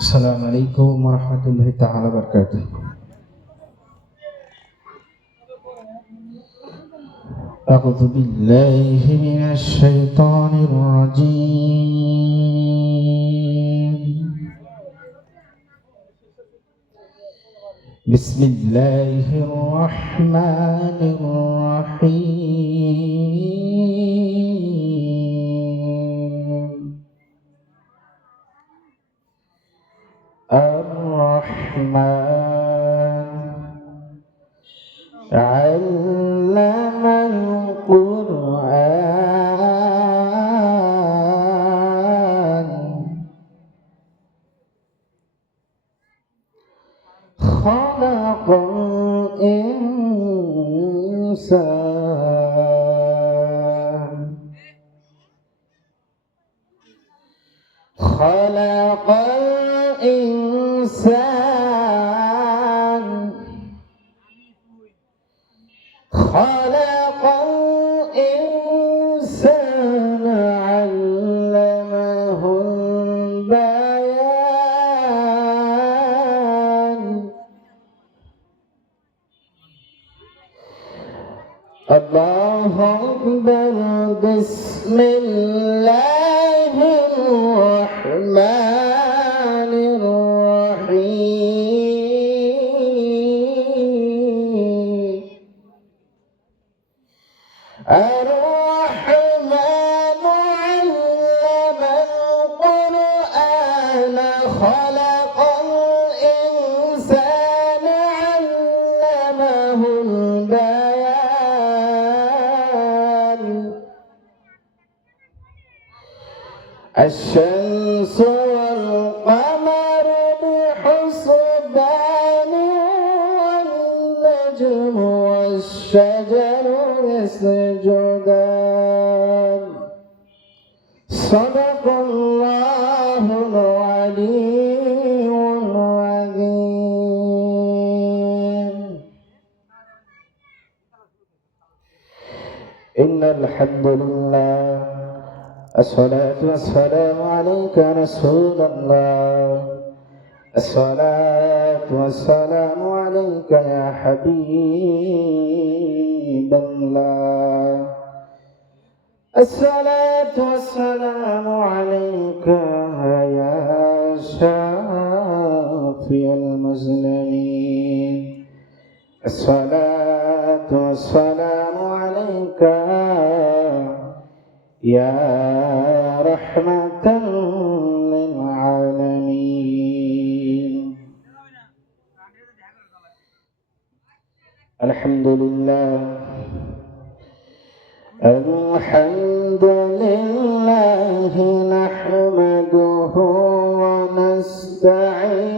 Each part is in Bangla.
السلام عليكم ورحمة الله تعالى وبركاته. أعوذ بالله من الشيطان الرجيم. بسم الله الرحمن الرحيم. الرحمن علم القرآن خلق الإنسان خلق الإنسان خلق الإنسان علمه البيان. الله أكبر. بسم الله الرحمن الرحيم. الرحمن علم القرآن خلق الإنسان علمه البيان. الشمس والقمر بحسبان والنجم والشجر يسجدان. صدق الله العلي العظيم. إن الحمد لله الصلاة والسلام عليك رسول الله. الصلاة والسلام عليك يا حبيب الله. الصلاة والسلام عليك يا شافي المسلمين. الصلاة والسلام عليك يا رحمة للعالمين. الحمد لله الحمد لله نحمده ونستعينه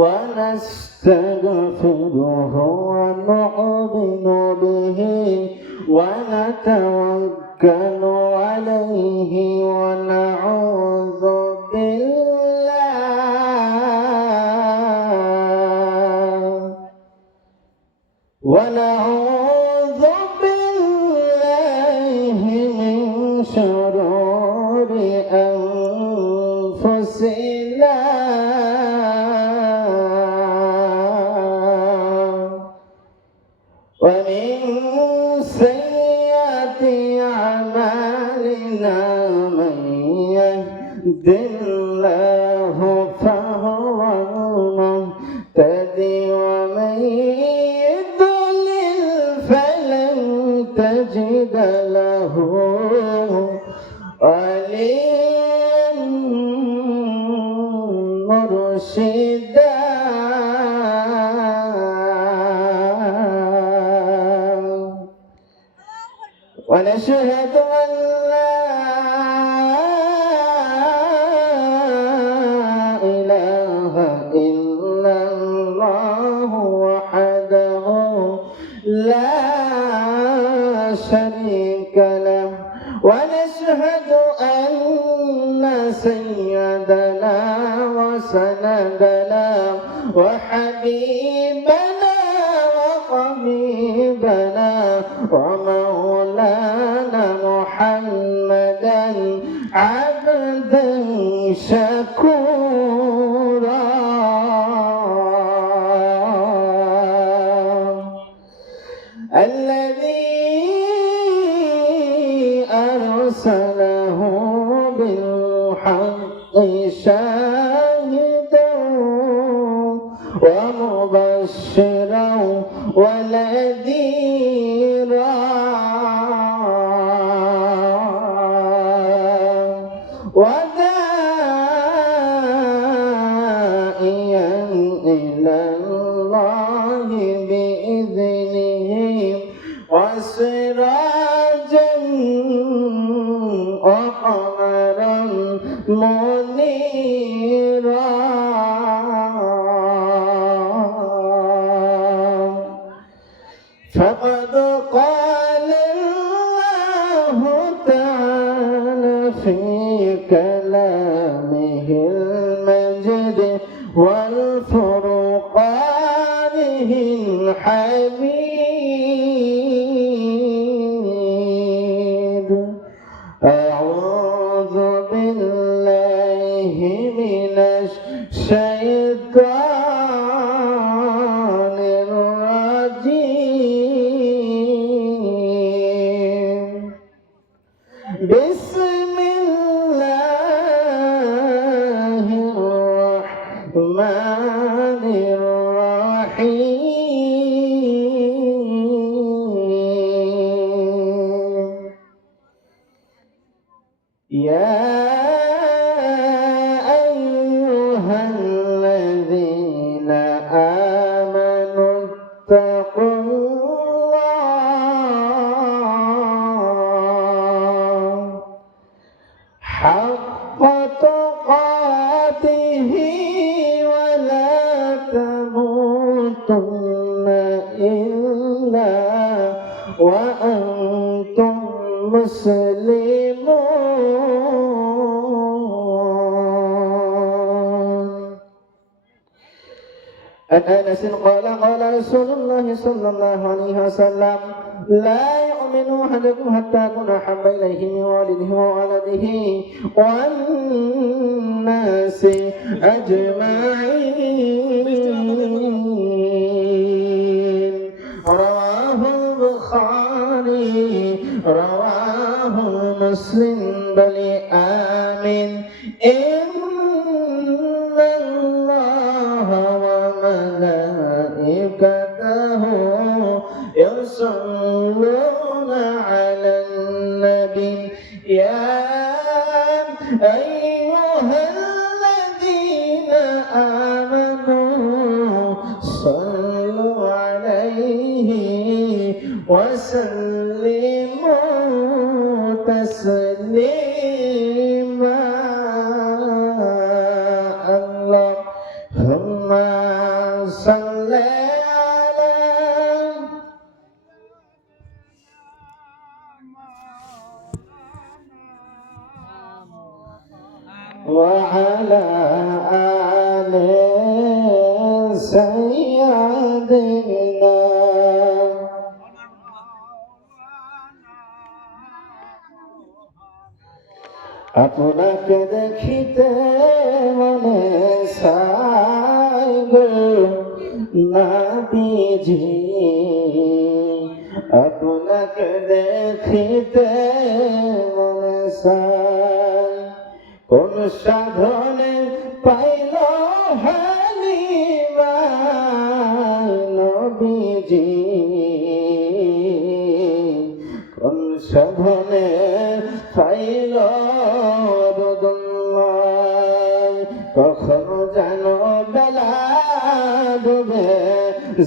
ونستغفره ونؤمن به ونتوكل عليه ونعوذ بالله من شرور أنفسنا ومن سيئات أعمالنا. من يهد الله فهو المهتدي ومن يضلل فلن تجد له وليا مرشدا. ونشهد أن لا إله إلا الله وحده لا شريك له. ونشهد أن سيدنا وسندنا وحبيبنا وقريبنا ومولانا محمدا عبدا شكورا بالحق شاهدا ومبشرا ونذيرا وداعيا إلى الله بإذنه وسراجا وقمرا منيرا فقد قال الله تعالى في كلامه المجيد والفرقانه الحميد أعوذ بالله من الشيطان الرجيم بسم الله الرحمن الرحيم يا أيها الذين آمنوا اتقوا الله حق تقاته ولا تموتن إلا وأنتم مسلمون. عن أنس قال قال رسول الله صلى الله عليه وسلم لا يؤمن أحدكم حتى أكون أحب إليه من والده وولده والناس أجمعين. رواه البخاري رواه مسلم بل آمين إن الله وملائكته يصلون على النبي يا أيها الذين آمنوا صلوا عليه وسلموا تسليما. اللهم صل على وعلى آل سيدنا আপনাকে দেখিতে মনে চাই গো নবীজি আপনাকে দেখিতে মনে চাই কোন সাধনে পাইল হালিমা নবীজি কোন সাধনে পাইল কখনো যেন বেলা ডুবে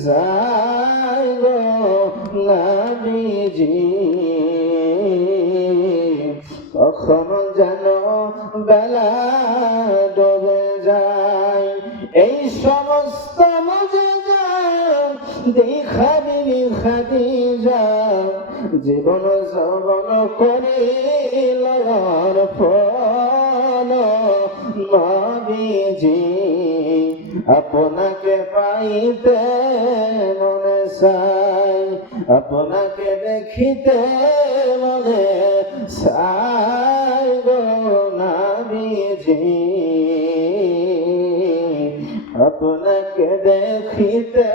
যায় গো নবীজি কখনো যেন বেলা ডুবে যায় এই সমস্ত মুজিজা দেখা দিবি খাদিজা জীবন যৌবন করিল অর্পণ নবীজি আপনাকে পাইতে মনে চাই আপনাকে দেখিতে মনে চাই গো নবীজি আপনাকে দেখিতে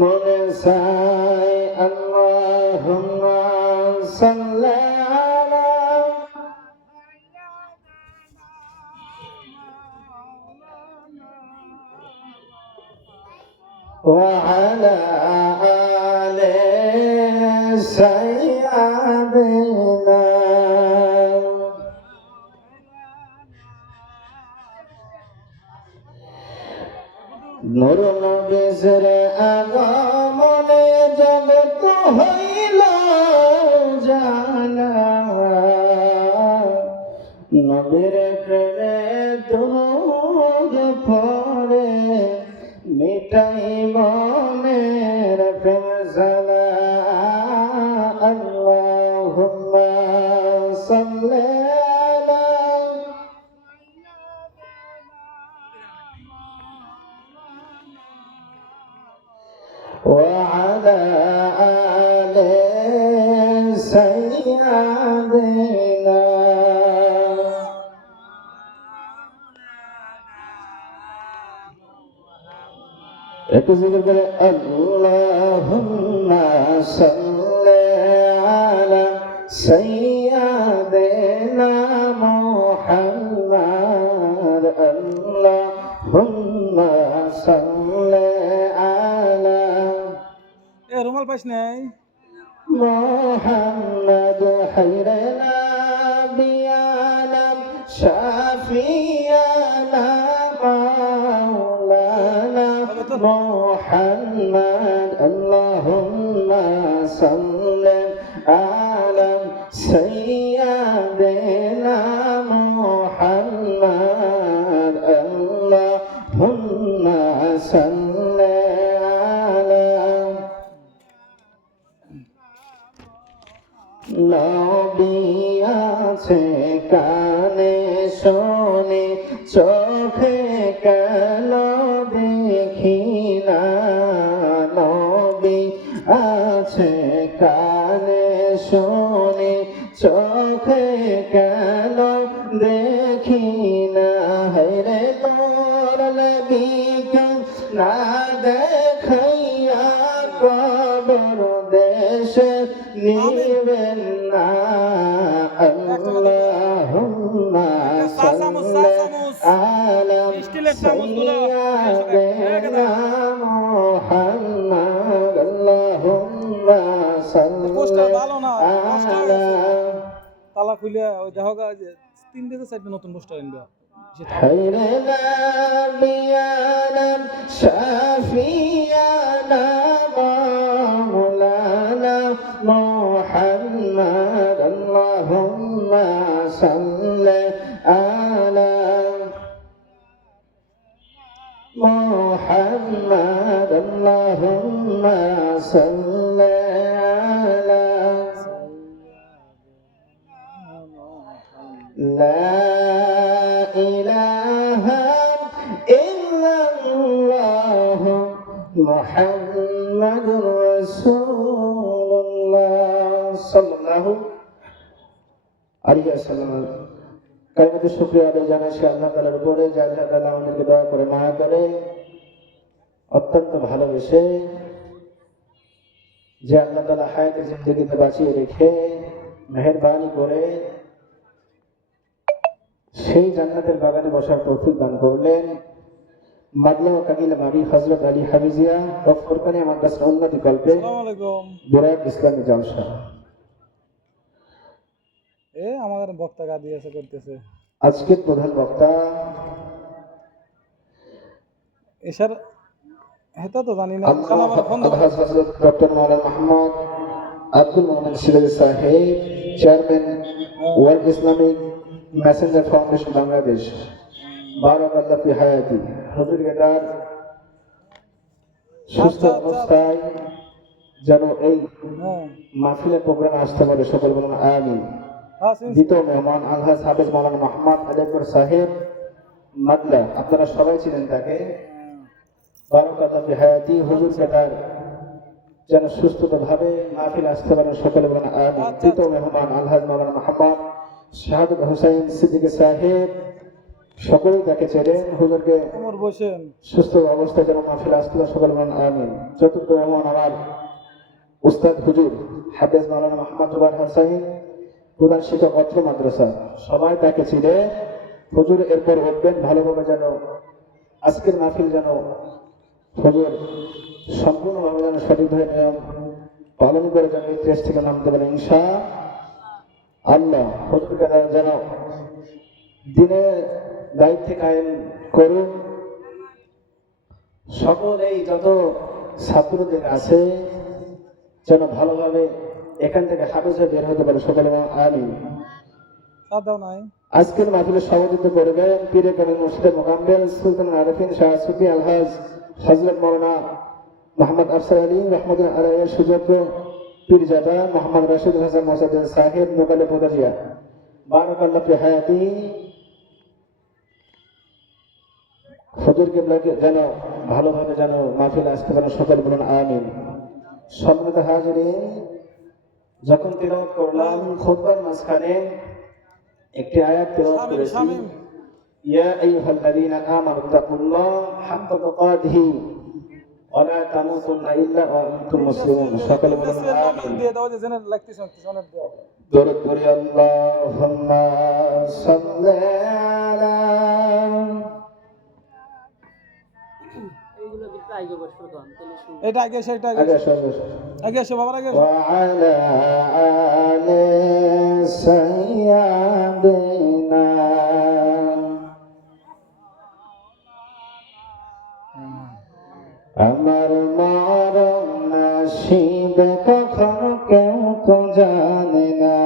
মনে চাই আল্লাহুম্মা সাল্লি আলা وعلى آل سيدنا নূর নবীর আগমনে জগৎ হইল জানা নবীর প্রেমে দুরূদ পড়ে মিটাই মনের প্রেম জ্বালা আল্লাহুম্মা সাল্লি আলা وعلى آل سيدنا একটু জিকির করে আল্লাহুম্মা সাল্লি আলা সাইয়্যিদিনা মুহাম্মদ আল্লাহুম্মা সাল্লি আলা রুমাল পাইস নাই محمد خير نبينا شفيعنا مولانا محمد اللهم صل على سيدنا محمد اللهم صل على নবী আছে কানে শোনে চোখে কেন দেখি না নবী আছে কানে শোনে চোখে কেন দেখি না হেরে তোর নবীকে না দেখাইয়া কবর দেশে নিবেন না আল্লাহুম্মা সাল্লি আলা সাইয়্যিদিনা মুহাম্মদ আল্লাহুম্মা সাল্লি আলা তালা খুলে ওই দেখো যে তিনটে চারটে নতুন পোস্টার আনবে خير نبينا شفيعنا مولانا محمد اللهم صل على محمد اللهم صل على لا إله إلا الله محمد رسول الله صلى الله عليه وسلم কালিমাতে শুকরিয়া আদায় জানাচ্ছি আল্লাহ তাআলার উপরে যে আল্লাহ তাআলা আমাদেরকে দয়া করে মায়া করে অত্যন্ত ভালোবেসে যে আল্লাহ তাআলা হায়াতে জিন্দেগিতে বাঁচিয়ে রেখে মেহেরবানি করে সেই জান্নাতের বাগানে বসার তৌফিক দান করলেন মাদলা ও কাকিল মাবি হযরত আলী হাফিজিয়া ও ফুরকানি মাদ্রাসার উন্নতি কল্পে আসসালামু আলাইকুম বিরাট ইসলামী জলসা আমাদের বক্তা গাদি আছে করতেছে আজকের প্রধান বক্তা এসার হেতা তো জানি না হযরত ডক্টর মাওলানা মোহাম্মদ আব্দুল মোমেন সিরাজি সাহেব chairman world Islamic messenger foundation Bangladesh বারাকাল্লাহ ফি হায়াতি হুজুরকে তার সুস্থ অবস্থায় যেন এই মাহফিলের প্রোগ্রামে আসতে পারে সকল বলুন আমিন দ্বিতীয় মেহমান আলহাজ হাফেজ মাওলানা মোহাম্মদ আলী আকবর সাহেব মাদলা আপনারা সবাই ছিলেন তাকে বারাকাল্লাহ ফি হায়াতি হুজুরকে তার যেন সুস্থভাবে মাহফিল আসতে পারেন সকল বলুন আমিন তৃতীয় মেহমান আলহাজ মাওলানা মোহাম্মদ শাহাদত হোসেন সিদ্দিকী সাহেব সকলেই তাকে ছেড়ে হুজুরকে সুস্থ অবস্থায় যেন মাহফিল আসতে পারেন সকল বলুন আমিন চতুর্থ মেহমান আমার উস্তাদ হুজুর হাফেজ মাওলানা মোহাম্মদ জুবাইর হোসেন প্রধান শিক্ষক অত্র মাদ্রাসা সবাই তাকে ছিঁড়ে হুজুর এরপর উঠবেন ভালোভাবে যেন আজকের মাহফিল যেন হুজুর সম্পূর্ণভাবে যেন সঠিকভাবে নিয়ম পালন করে যেন এই দেশ থেকে নামতে পারে ইনশা আল্লাহ। হুজুরকে যেন দিনে দায়িত্বে কায়েম করুন। সকল এই যত ছাত্রদের আছে যেন ভালোভাবে এখান থেকে হাফেজ হয়ে বের হতে পারে সকলে আমিন। সাথ দাও নাই আজকের মাহফিলে সভাপতিত্ব করবেন পীরে কামিল মুর্শিদ মোকাম্মেল সুলতান আরিফিন শাহ সুফি আলহাজ হযরত মাওলানা মোহাম্মদ আফসার আলী রহমতুল্লাহ আলাইহির সুযোগ্য পীরজাদা মোহাম্মদ রশিদ হাসান মোসাদ্দেদ সাহেব নোকালে পোদাজিয়া বারাকাল্লাহু ফি হায়াতি। হুজুর কিবলাকে যেন ভালোভাবে যেন মাহফিলে আসতে পারেন সকলে বলুন আমিন। সম্মানিত হাজিরিন, যখন তিলাওয়াত করলাম খুতবার মাঝখানে একটি আয়াত তেলাওয়াত করেছি, ইয়া আইয়ুহাল্লাযীনা আমানু তাকুল্লাহ হাক্কা তুকাতিহি ওয়া লা তামুতুন্না ইল্লা ওয়া আনতুম মুসলিমুন। সকলে বলুন আমিন। দিয়ে দাও যে জেনে লাগতেছে জেনে দাও দরুদ পড়ি আল্লাহুম্মা সাল্লি আলা এটা আগে সেটা আগে আগে এসো বাবার আগে ওয়া আলা আলি সাইয়্যিদিনা। আমার মরণ নসিব কখনো কেউ তো জানে না।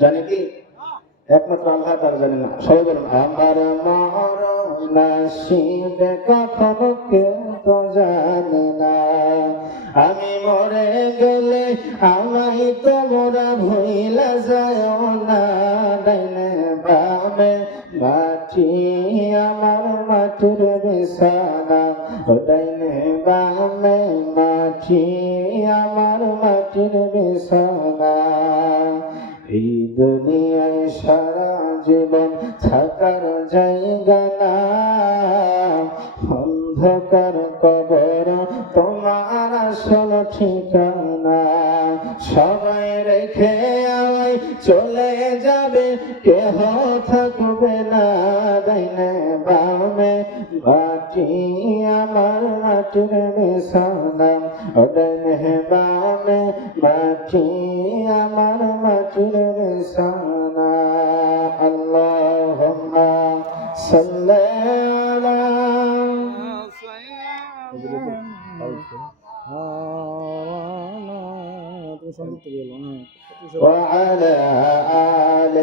জানে কি? একমাত্র আল্লাহ তাআলা জানে না। সবাই বলুন আমার মরণ নসিব কখনো কেউ তো জানে না। আমি মরে গেলে আমায় তোমরা ভুইলা যায়ও না। ডাইনে বামে মাটি আমার মাটির বিছানা। ডাইনে বামে মাটি আমার মাটির বিছানা। এই দুনিয়ায় সারা জীবন থাকার জায়গা না। অন্ধকার কবর তোমার আসল ঠিকানা। সবাই রেখে আমায় চলে যাবে, কেহ থাকবে না। ডাইনে বামে মাটি আমার মাটির বিছানা। ডাইনে বামে মাটি আমার মাটির বিছানা। আল্লাহুম্মা সাল্লি আলা وعلى آل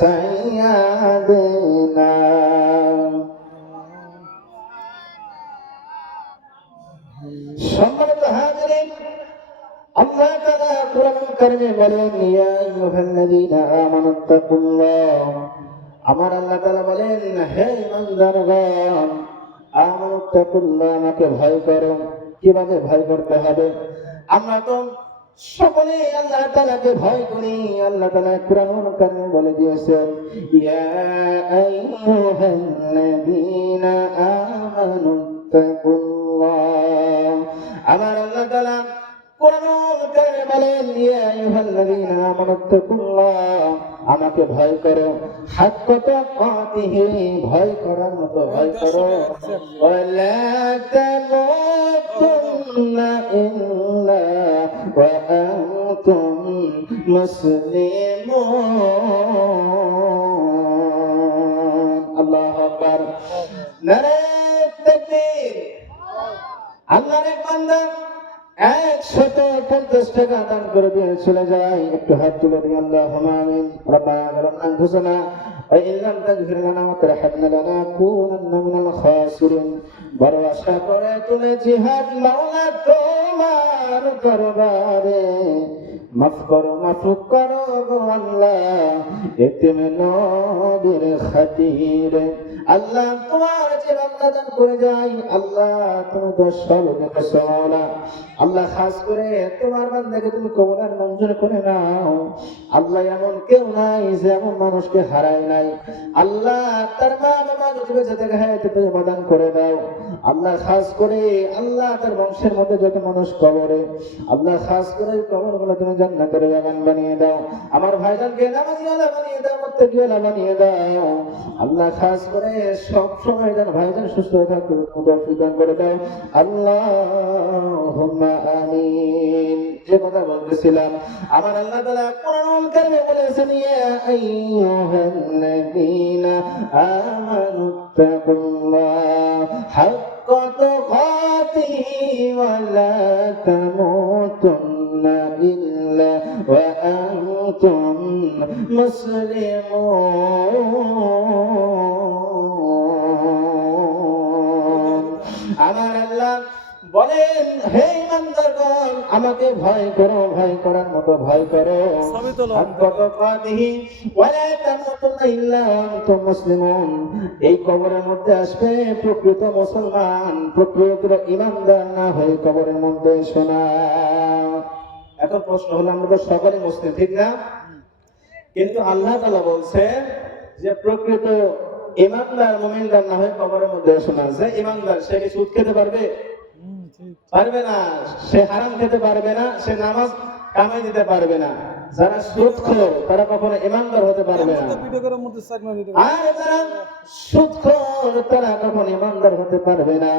سيدنا। সম্মানিত হাজিরিন, আল্লাহ তাআলা কুরআন কারীমে বলেন ইয়া আইয়ুহাল্লাযীনা আমানু তাকুল্লাহ। আমার আল্লাহ তাআলা বলেন হে ঈমানদারগণ, আমানু তাকুল্লাহ, আমাকে ভয় করো। কিভাবে ভয় করতে হবে? আমরা তো সকলে আল্লাহ তাআলাকে ভয় করি। আল্লাহ তাআলা কুরআন কারীমে বলে দিয়েছেন ইয়া আইয়ুহাল্লাযীনা আমানু তাকুল্লাহ। আমার আল্লাহ তাআলা কুরআন কারীমে বলেন ইয়া আইয়ুহাল্লাযীনা আমানু তাকুল্লাহ, আমাকে ভয় করো। হাক্কা তুকাতিহি, ভয় করার মতো ভয় করো। ওয়া লা তামুতুন্না ইল্লা ওয়া আনতুম মুসলিমুন। আল্লাহু আকবার, নারে তাকবীর। আল্লাহর এক বান্দা 150 টাকা দান করে দিয়ে চলে যায়। একটু হাত তুলে দিয়ে আল্লাহুম্মা আমিন। রব্বানা যালামনা আনফুসানা ওয়া ইন লাম তাগফির লানা ওয়া তারহামনা লানাকুনান্না মিনাল খাসিরিন। বড় আশা করে তুমি জিহাদ মাওলা তোমার দরবারে। মাফ করো, মাফ করো গো আল্লাহ, এতিম নবীর খাতিরে। আল্লাহ তোমার যে বান্দা দান করে যায়, আল্লাহ তুমি তো সব দেখছো না। আল্লাহ খাস করে তোমার বান্দাকে তুমি কবুল মঞ্জুর করে নাও। আল্লাহ এমন কেউ নাই যে এমন মানুষকে হারায় নাই। আল্লাহ তার মা বাবা যদি বেঁচে থাকে হায়াতে তুমি প্রদান করে দাও। আল্লাহ খাস করে আল্লাহ তার বংশের মধ্যে যত মানুষ কবরে, আল্লাহ খাস করে কবরগুলো তুমি জান্নাতের বাগান বানিয়ে দাও। আমার ভাইজানকে নামাজি ওয়ালা বানিয়ে দাও, মুত্তাকি ওয়ালা বানিয়ে দাও। আল্লাহ খাস করে সব সময় যেন ভাইজান সুস্থ থাকতে তৌফিক দান করে দাও আল্লাহুম্মা আমিন। যে কথা বলতেছিলাম, আমার আল্লাহ তাআলা কোরআনুল কারীমে বলেছেন ইয়া আইয়ুহান্নাযীনা আমানুত্তাকুল্লাহ হাক্কা তুকাতিহি ওয়া লা তামুতুন্না ইল্লা ওয়া আনতুম মুসলিমুন। আমার আল্লাহ বলেন, হে ইমানদারগণ, আমাকে ভয় করো, ভয় করার মতো ভয় করো। এই কবরের মধ্যে আসবে প্রকৃত মুসলমান, প্রকৃত ইমানদার না হয়ে কবরের মধ্যে শোনা। এখন প্রশ্ন হলো, আমরা তো সকলে মুসলিম, ঠিক না? কিন্তু আল্লাহ তাআলা বলছে যে প্রকৃত ইমানদার মুমিনদার না হয়ে কবরের মধ্যে শোনা। যে ইমানদার সে কি সুদ খেতে পারবে? পারবে না। সে হারাম খেতে পারবে না, সে নামাজ কামাই দিতে পারবে না। যারা সুদখোর তারা কখনো ইমানদার হতে পারবে না। আর যারা সুদখোর তারা কখনো ইমানদার হতে পারবে না।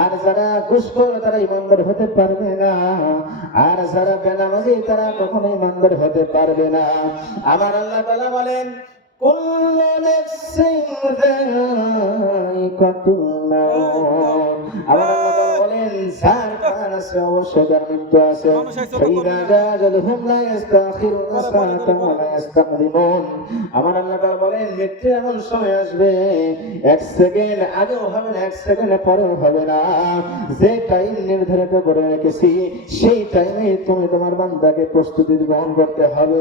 আর যারা ঘুষখোর তারা ইমানদার হতে পারবে না। আর যারা বেনামাজি তারা কখনো ইমানদার হতে পারবে না। আমার আল্লাহ তাআলা বলেন, কুল্লু নাফসিন যায়িকাতুল মাউত। আমার আল্লাহ তাআলা বলেন, যার প্রাণ আছে অবশ্যই তার মৃত্যু আছে। ফাইযা জাআলহুম লা ইস্তাখিরুনা সাআতান ওয়া লা ইস্তাকদিমুন। আমার আল্লাহ তাআলা বলেন, মৃত্যু এমন সময় আসবে, এক সেকেন্ড আগেও হবে না, এক সেকেন্ড পরেও হবে না। যে টাইম নির্ধারিত করে রেখেছি সেই টাইমে তুমি তোমার বান্দাকে প্রস্তুতি গ্রহণ করতে হবে।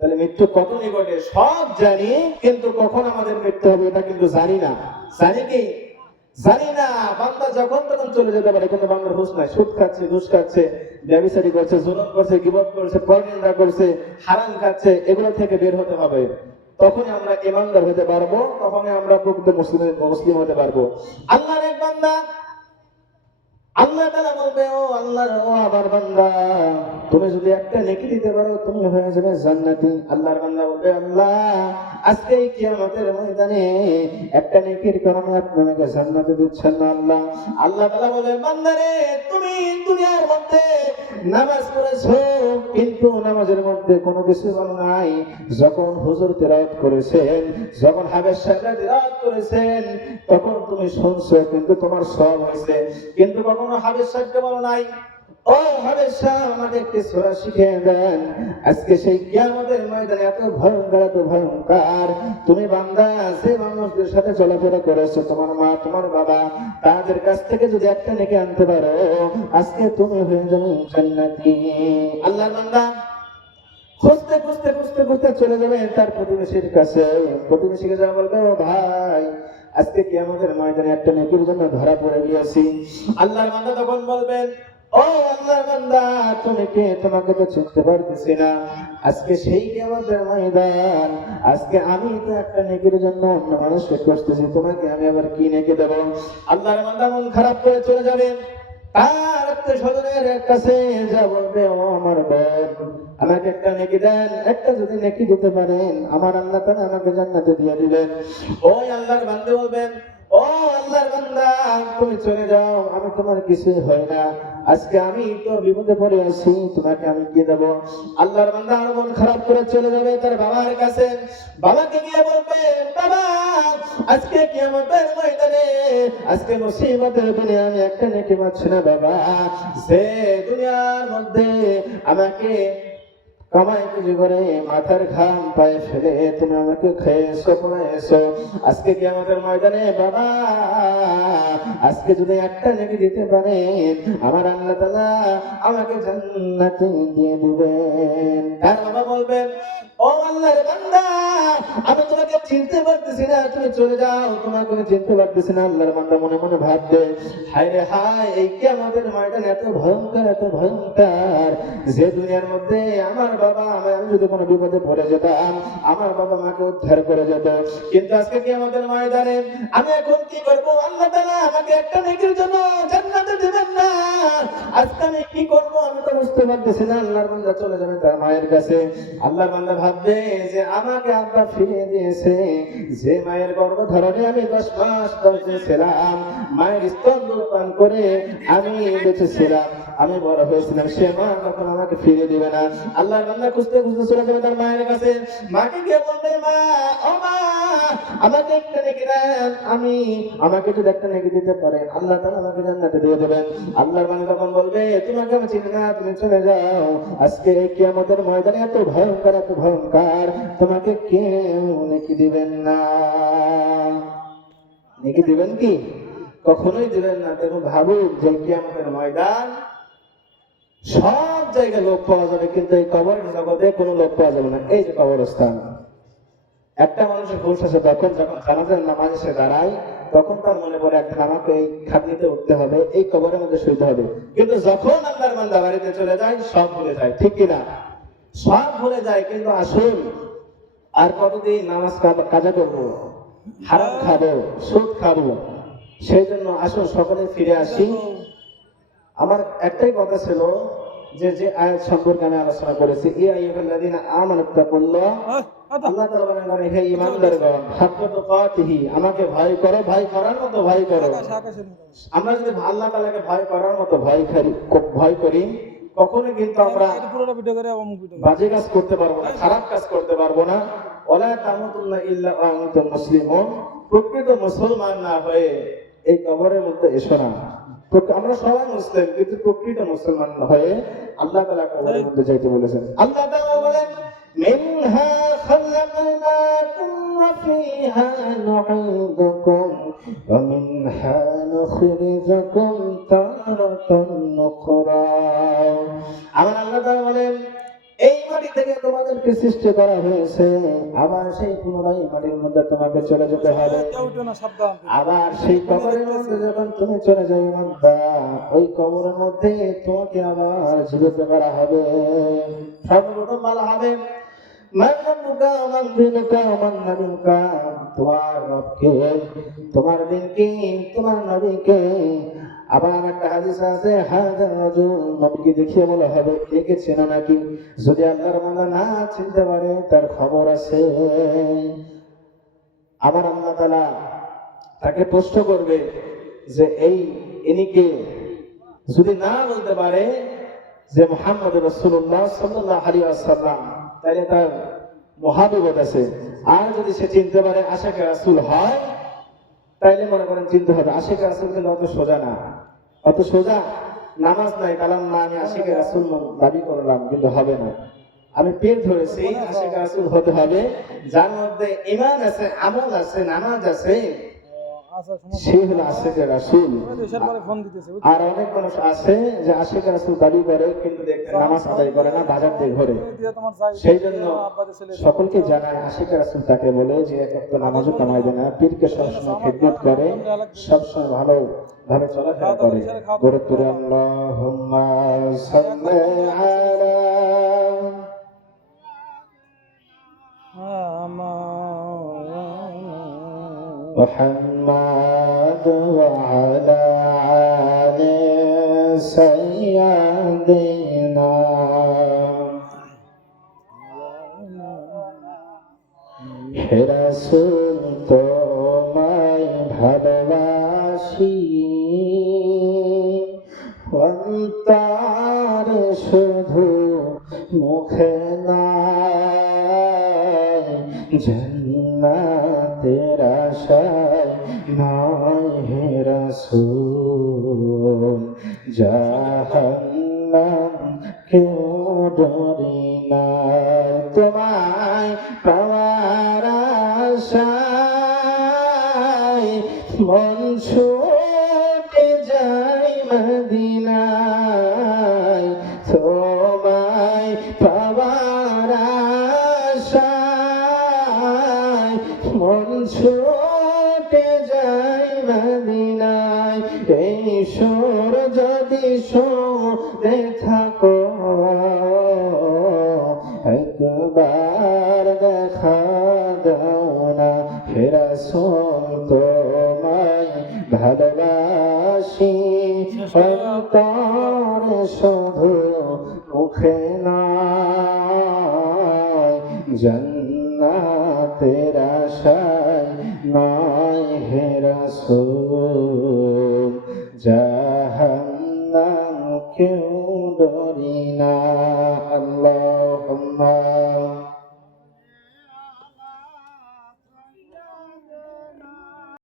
তাহলে মৃত্যু কত নিকটে সব জানি, কিন্তু কখন আমাদের মৃত্যু হবে এটা কিন্তু জানি না। জানি কি? জানি না। বান্দা যখন তখন চলে যেতে পারে, কিন্তু বান্দার হুঁশ নাই। সুদ খাচ্ছে, ঘুষ খাচ্ছে, ব্যভিচারী করছে, জুলুম করছে, গীবত করছে, পরনিন্দা করছে, হারাম খাচ্ছে, এগুলো থেকে বের হতে হবে। তখনই আমরা ইমানদার হতে পারবো, তখনই আমরা প্রকৃত মুসলিম হতে পারবো। আল্লাহর এক বান্দা, আল্লাহ তাআলা বলবে, ও আল্লাহর ও আমার বান্দা, তুমি যদি একটা নেকি দিতে পারো তুমি হয়ে যাবে জান্নাতি। আল্লাহর বান্দা বলবে, আল্লাহ আজকে এই কিয়ামতের ময়দানে একটা নেকির কারণে আপনি আমাকে জান্নাতে দিচ্ছেন না আল্লাহ। আল্লাহ তাআলা বলে, বান্দারে তুমি দুনিয়ার মধ্যে নামাজ পড়েছো, কিন্তু নামাজের মধ্যে কোনো কিছু বলো নাই। যখন হুজুর তেলাওয়াত করেছেন, যখন হাফেজ সাহেবরা তেলাওয়াত করেছেন, তখন তুমি শুনছো, কিন্তু তোমার সওয়াব হয়েছে। কিন্তু কখনো হাফেজ সাহেবকে বলো নাই, ও হাফেজ সাহেব আমাকে একটি সূরা শিখিয়ে দেন। আজকে সেই কিয়ামতের ময়দানে এত ভয়ঙ্কর, এত ভয়ঙ্কর, তুমি বান্দা যে মানুষদের সাথে চলাফেরা করেছো, তোমার মা, তোমার বাবা, তাদের কাছ থেকে যদি একটা নেকি আনতে পারো, আজকে তুমি হয়ে যাবে জান্নাতি। আল্লাহর বান্দা খুঁজতে খুঁজতে খুঁজতে খুঁজতে চলে যাবে তার প্রতিবেশীর কাছে। প্রতিবেশীকে যা বলবে, ও ভাই আজকে কিয়ামতের ময়দানে একটা নেকির জন্য ধরা পড়ে গিয়েছি। আল্লাহর বান্দা তখন বলবেন, ও আল্লাহর বান্দা তুমি কে? তোমাকে তো চিনতে পারতেছি না। আজকে সেই কিয়ামতের ময়দান, আজকে আমি তো একটা নেকির জন্য অন্য মানুষকে খুঁজতেছি, তোমাকে আমি আবার কি নেকি দেব? আল্লাহর বান্দা মন খারাপ করে চলে যাবে তার আত্মীয়-স্বজনের কাছে, যা বলবে, ও আমার বোন আমাকে একটা নেকি দেন, একটা যদি নেকি দিতে পারেন আমার আল্লাহ তাআলা আমাকে জান্নাতে দিয়ে দিবেন। ওই আল্লাহর বান্দা বলবেন, ও আল্লাহর বান্দা তুমি চলে যাও, আমি তোমার কিছুই হয় না, আজকে আমি তো বিপদে পড়ে আছি, তোমাকে আমি কি দেব? আল্লাহর বান্দা আর মন খারাপ করে চলে যাবে তার বাবার কাছে। বাবাকে গিয়ে বলবে, বাবা আজকে কিয়ামতের ময়দানে, আজকে মুসিবতের দিনে আমি একটা নেকি পাচ্ছি না বাবা। যে দুনিয়ার মধ্যে আমাকে কামাই পুঁজি করে মাথার ঘাম পায়ে ফেলে তুমি আমাকে খেয়েছো, পড়াইছো, আজকে কিয়ামতের ময়দানে বাবা আজকে যদি একটা নেকি দিতে পারেন আমার আল্লাহ তাআলা আমাকে জান্নাতে দিয়ে দিবেন। তার বাবা বলবেন, ও আল্লাহর বান্দা আমি তোমাকে চিনতে পারতেছি না, তুমি চলে যাও, তোমাকে আমি চিনতে পারতেছি না। আল্লাহর বান্দা মনে মনে ভাববে, হায় রে হায়, এই কিয়ামতের ময়দান এত ভয়ঙ্কর, এত ভয়ঙ্কর, যে দুনিয়ার মধ্যে আমার বাবা আমি যদি কোনো বিপদে পড়ে যেতাম আমার বাবা মাকে উদ্ধার করে যেত, কিন্তু আজকে কিয়ামতের ময়দানে আমি এখন কি করব? আল্লাহ তাআলা আমাকে একটা নেকির জন্য জান্নাতে দিবেন না, আজকে আমি কি করব আমি তো বুঝতে পারতেছি না। আল্লাহর বান্দা চলে যাবে তার মায়ের কাছে। আল্লাহর বান্দা ভাববে যে আমাকে আব্বা ফিরিয়ে দিয়েছে, যে মায়ের গর্ভধারণে আমি 10 মাস 10 দিন ছিলাম, মায়ের স্তন পান করে আমি বেঁচেছিলাম, আমি বড় হয়েছিলাম, সে মা কখন আমাকে ফিরে দিবে না। আল্লাহর বান্দা খুঁজতে খুঁজতে চলে যাবে তার মায়ের কাছে। মাকে গিয়ে বলবে, মা ও মা, আমাকে একটা নেকি দেন, আমাকে একটু একটা নেকি দিতে পারেন, আল্লাহ তাআলা আমাকে জান্নাতে দিয়ে দেবেন। আল্লাহর বান্দা তখন বলবে, তোমাকে আমি চিনি না, তুমি চলে যাও, আজকে এই কিয়ামতের ময়দানে এত ভয়ঙ্কর তোমাকে কেউ নেকি দিবেন না। নেকি দিবেন কি? কখনোই দিবেন না। দেখুন, ভাবুন যে কিয়ামতের ময়দান, সব জায়গায় লোক পাওয়া যাবে, কিন্তু এই কবরের জগতে কোনো লোক পাওয়া যাবে না। এই যে কবরস্থান, একটা মানুষের হুঁশ আছে তখন যখন জানাজার নামাজ এসে দাঁড়ায়, তখন তার মনে পড়ে একদিন আমাকে এই খাটনিতে উঠতে হবে, এই কবরের মধ্যে শুইতে হবে। কিন্তু যখন আল্লাহর বান্দা বাড়িতে চলে যায়, সব ভুলে যায়, ঠিক কিনা? সব ভুলে যায়। কিন্তু আসুন, আর কতদিন নামাজ কাজা করবো, হারাম খাবো, সুদ খাবো? সেই জন্য আসুন সকলে ফিরে আসি। আমার একটাই কথা ছিল যে আয়াত সম্পর্কে আমি আলোচনা করেছি, ইয়া আইয়ুহাল্লাযীনা আমানু তাকুল্লাহ, আল্লাহ তাআলা বলেন, হে ঈমানদারগণ, হাক্কা তুকাতিহি, আমাকে ভয় করো, ভয় করার মতো ভয় করো। আমরা যদি আল্লাহ তাআলাকে ভয় করার মতো ভয় করি, কখনো কিন্তু আমরা বাজে কাজ করতে পারবো না, খারাপ কাজ করতে পারবো না। ওয়ালা তামুতুন্না ইল্লা ওয়া আনতুম মুসলিমুন, প্রকৃত মুসলমান না হয়ে এই কবরের মধ্যে এসো না। আমরা সবাই মুসলিম, কিন্তু প্রকৃত মুসলমান হয়ে আল্লাহ তাআলা কবরের মধ্যে যাইতে বলেছেন। আল্লাহ তাআলা বলেন, মিনহা খালাকনাকুম ওয়া ফিহা নুঈদুকুম ওয়া মিনহা নুখরিজুকুম তারাতান নুখরা। আমার আল্লাহ তাআলা বলেন, এই মাটি থেকে তোমাদেরকে সৃষ্টি করা হয়েছে, আবার সেই পুনরায় মাটির মধ্যে তোমাকে চলে যেতে হবে। আবার সেই কবরের মধ্যে যখন তুমি চলে যাবে বান্দা, ওই কবরের মধ্যে তোমাকে আবার জীবিত করা হবে। সর্বপ্রথম বলা হবে, মান রাব্বুকা মান দীনুকা মান নবীকা, তোমার রবকে, তোমার দিনকে, তোমার নবীকে। আবার একটা হাদিস আছে, হাযার রাজুল, নবীকে দেখিয়ে বলা হবে, একে চেনো নাকি? যদি আল্লাহর বান্দা না চিনতে পারে, তার খবর আছে। আবার আল্লাহ তাআলা তাকে প্রশ্ন করবে যে ইনি কে? যদি না বলতে পারে যে মুহাম্মদ রাসূলুল্লাহ সাল্লাল্লাহু আলাইহি ওয়াসাল্লাম, তাহলে তার মহাবিপদ আছে। আর যদি সে চিনতে পারে আশিকে রাসূল হয়, তাইলে মনে করেন চিনতে হবে। আশিকে রাসূল কিন্তু অত সোজা না, অত সোজা। নামাজ নাই, কালাম না, আমি আশিকে রাসূল দাবি করলাম, কিন্তু হবে না। আমি পেট ধরেছি, আশিকে রাসূল হতে হবে যার মধ্যে ঈমান আছে, আমল আছে, নামাজ আছে, সে হলো আশিকে রাসূল। আর অনেক মানুষ আছে যে আশিকে রাসূল দাবি করে, কিন্তু দেখতে নামাজ আদায় করে না, বাজার দিয়ে ঘোরে। সেই জন্য সকলকে জানায়, আশিকে রাসূল তাকে বলে যে এক ওয়াক্ত নামাজও কামাই দেয় না, পীরকে সবসময় খিদমত করে, সবসময় ভালো ভাবে চলাফেরা করে। গুরুত্ব আল্লাহুম্মা সাল্লি আলা محمد وعلى آل سيدنا হে রাসূল, তোমায় ভালোবাসি, অন্তর শুধু মুখে নাই, জান্নাতের আশায় নয় হে রাসূল, জাহান্নাম কেউ ডরি না। তোমায় পাওয়ার আশায় মন ছুটে যায় মদিনায়, তোমায় পাওয়ার আশায় মন ছুটে যায় মদিনায়। এই সুর যদি শুনতে থাকো, একবার দেখা দাও না হে রাসূল, তোমায় ভালোবাসি, অন্তর শুধু মুখে নয়, জান্নাতের আশায় নয় হে রাসূল জাহান্নাম কেউ ডরি না আল্লাহ